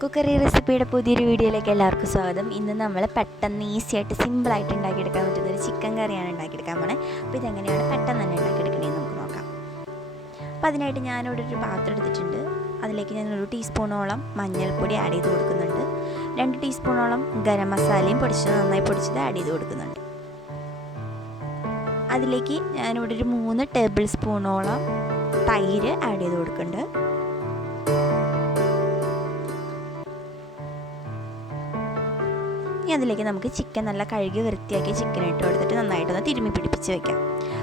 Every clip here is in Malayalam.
കുക്കറി റെസിപ്പിയുടെ പുതിയൊരു വീഡിയോയിലേക്ക് എല്ലാവർക്കും സ്വാഗതം. ഇന്ന് നമ്മൾ പെട്ടെന്ന് ഈസി ആയിട്ട് സിമ്പിളായിട്ട് ഉണ്ടാക്കിയെടുക്കാൻ പറ്റുന്നൊരു ചിക്കൻ കറിയാണ് ഉണ്ടാക്കിയെടുക്കാൻ പോണേ. അപ്പോൾ ഇതെങ്ങനെയാണ് പെട്ടെന്ന് തന്നെ ഉണ്ടാക്കിയെടുക്കണേന്ന് നമുക്ക് നോക്കാം. അപ്പോൾ അതിനായിട്ട് ഞാനിവിടെ ഒരു പാത്രം എടുത്തിട്ടുണ്ട്. അതിലേക്ക് ഞാൻ 1 ടീസ്പൂണോളം മഞ്ഞൾപ്പൊടി ആഡ് ചെയ്ത് കൊടുക്കുന്നുണ്ട്. 2 ടീസ്പൂണോളം ഗരം മസാലയും നന്നായി പൊടിച്ചത് ആഡ് ചെയ്ത് കൊടുക്കുന്നുണ്ട്. അതിലേക്ക് ഞാനിവിടെ ഒരു 3 ടേബിൾ സ്പൂണോളം തൈര് ആഡ് ചെയ്ത് കൊടുക്കുന്നുണ്ട്. ഇനി അതിലേക്ക് നമുക്ക് ചിക്കൻ നല്ല കഴുകി വൃത്തിയാക്കി ചിക്കൻ ഇട്ട് കൊടുത്തിട്ട് നന്നായിട്ടൊന്ന് തിരുമ്മി പിടിപ്പിച്ച് വെക്കാം.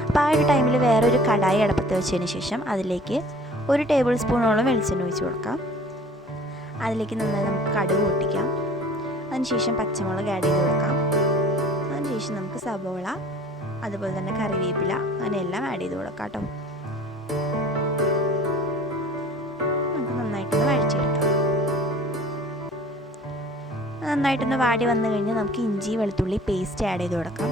അപ്പോൾ ആ ഒരു ടൈമിൽ വേറൊരു കടായി അടുപ്പത്ത് വെച്ചതിന് ശേഷം അതിലേക്ക് 1 ടേബിൾ സ്പൂണോളം വെളിച്ചെണ്ണ ഒഴിച്ച് കൊടുക്കാം. അതിലേക്ക് നന്നായി നമുക്ക് കടുക് പൊട്ടിക്കാം. അതിനുശേഷം പച്ചമുളക് ആഡ് ചെയ്ത് കൊടുക്കാം. അതിനുശേഷം നമുക്ക് സവോള, അതുപോലെ തന്നെ കറിവേപ്പില, അങ്ങനെ എല്ലാം ആഡ് ചെയ്ത് കൊടുക്കാം കേട്ടോ. നമുക്ക് നന്നായിട്ടൊന്ന് വഴച്ചെടുക്കാം. നന്നായിട്ടൊന്ന് വാടി വന്നു കഴിഞ്ഞാൽ നമുക്ക് ഇഞ്ചി വെളുത്തുള്ളി പേസ്റ്റ് ആഡ് ചെയ്ത് കൊടുക്കാം.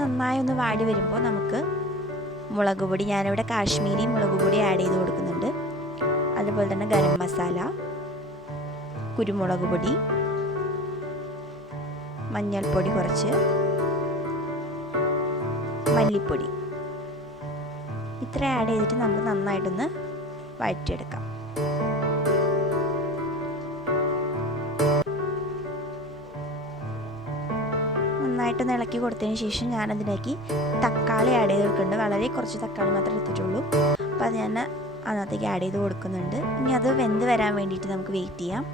നന്നായി ഒന്ന് വാടി വരുമ്പോൾ നമുക്ക് മുളക് പൊടി, ഞാനിവിടെ കാശ്മീരി മുളക് പൊടി ആഡ് ചെയ്ത് കൊടുക്കുന്നുണ്ട്. അതുപോലെ തന്നെ ഗരം മസാല, കുരുമുളക് പൊടി, മഞ്ഞൾപ്പൊടി കുറച്ച്, മല്ലിപ്പൊടി, ഇത്ര ആഡ് ചെയ്തിട്ട് നമുക്ക് നന്നായിട്ടൊന്ന് വഴറ്റിയെടുക്കാം. നന്നായിട്ടൊന്ന് ഇളക്കി കൊടുത്തതിന് ശേഷം ഞാനതിലേക്ക് തക്കാളി ആഡ് ചെയ്ത് കൊടുക്കുന്നുണ്ട്. വളരെ കുറച്ച് തക്കാളി മാത്രമേ എടുത്തിട്ടുള്ളൂ. അപ്പോൾ അത് ഞാൻ അതിനകത്തേക്ക് ആഡ് ചെയ്ത് കൊടുക്കുന്നുണ്ട്. ഇനി അത് വെന്ത് വരാൻ വേണ്ടിയിട്ട് നമുക്ക് വെയിറ്റ് ചെയ്യാം.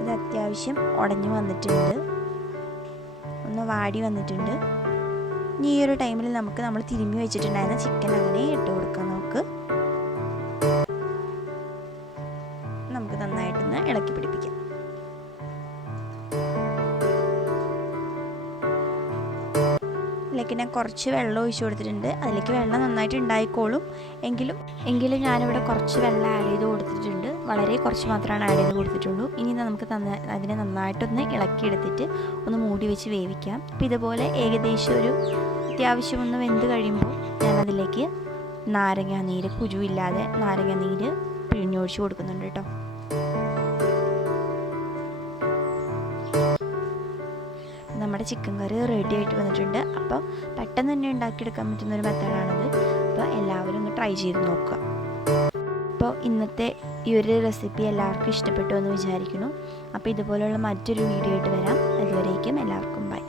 ഇത് അത്യാവശ്യം ഉടഞ്ഞു വന്നിട്ടുണ്ട്, ഒന്ന് വാടി വന്നിട്ടുണ്ട്. ഇനി ഈ ഒരു ടൈമിൽ നമ്മൾ തിരുമ്മി വെച്ചിട്ടുണ്ടായിരുന്ന ചിക്കൻ അങ്ങനെ ഇട്ട് കൊടുക്കാം. നമുക്ക് നന്നായിട്ടൊന്ന് ഇളക്കി പിടിപ്പിക്കാം. ഇതിലേക്ക് ഞാൻ കുറച്ച് വെള്ളം ഒഴിച്ച് കൊടുത്തിട്ടുണ്ട്. അതിലേക്ക് വെള്ളം നന്നായിട്ട് ഉണ്ടായിക്കോളും. എങ്കിലും ഞാനിവിടെ കുറച്ച് വെള്ളം ആഡ് ചെയ്ത് കൊടുത്തിട്ടുണ്ട്. വളരെ കുറച്ച് മാത്രമാണ് ആഡ് ചെയ്ത് കൊടുത്തിട്ടുള്ളൂ. ഇനി നമുക്ക് അതിനെ നന്നായിട്ടൊന്ന് ഇളക്കിയെടുത്തിട്ട് ഒന്ന് മൂടി വെച്ച് വേവിക്കാം. അപ്പോൾ ഇതുപോലെ ഏകദേശം ഒരു അത്യാവശ്യം ഒന്ന് വെന്ത് കഴിയുമ്പോൾ ഞാനതിലേക്ക് നാരങ്ങാനീര്, കുരുവില്ലാതെ നാരങ്ങാനീര് പിഴിഞ്ഞൊഴിച്ച് കൊടുക്കുന്നുണ്ട് കേട്ടോ. നമ്മുടെ ചിക്കൻ കറി റെഡി ആയിട്ട് വന്നിട്ടുണ്ട്. അപ്പോൾ പെട്ടെന്ന് തന്നെ ഉണ്ടാക്കിയെടുക്കാൻ പറ്റുന്നൊരു മെത്തേഡാണിത്. അപ്പോൾ എല്ലാവരും ഒന്ന് ട്രൈ ചെയ്ത് നോക്കുക. അപ്പോൾ ഇന്നത്തെ ഈ ഒരു റെസിപ്പി എല്ലാവർക്കും ഇഷ്ടപ്പെട്ടു എന്ന് വിചാരിക്കുന്നു. അപ്പോൾ ഇതുപോലുള്ള മറ്റൊരു വീഡിയോ ആയിട്ട് വരാം. അതുവരേക്കും എല്ലാവർക്കും ബൈ.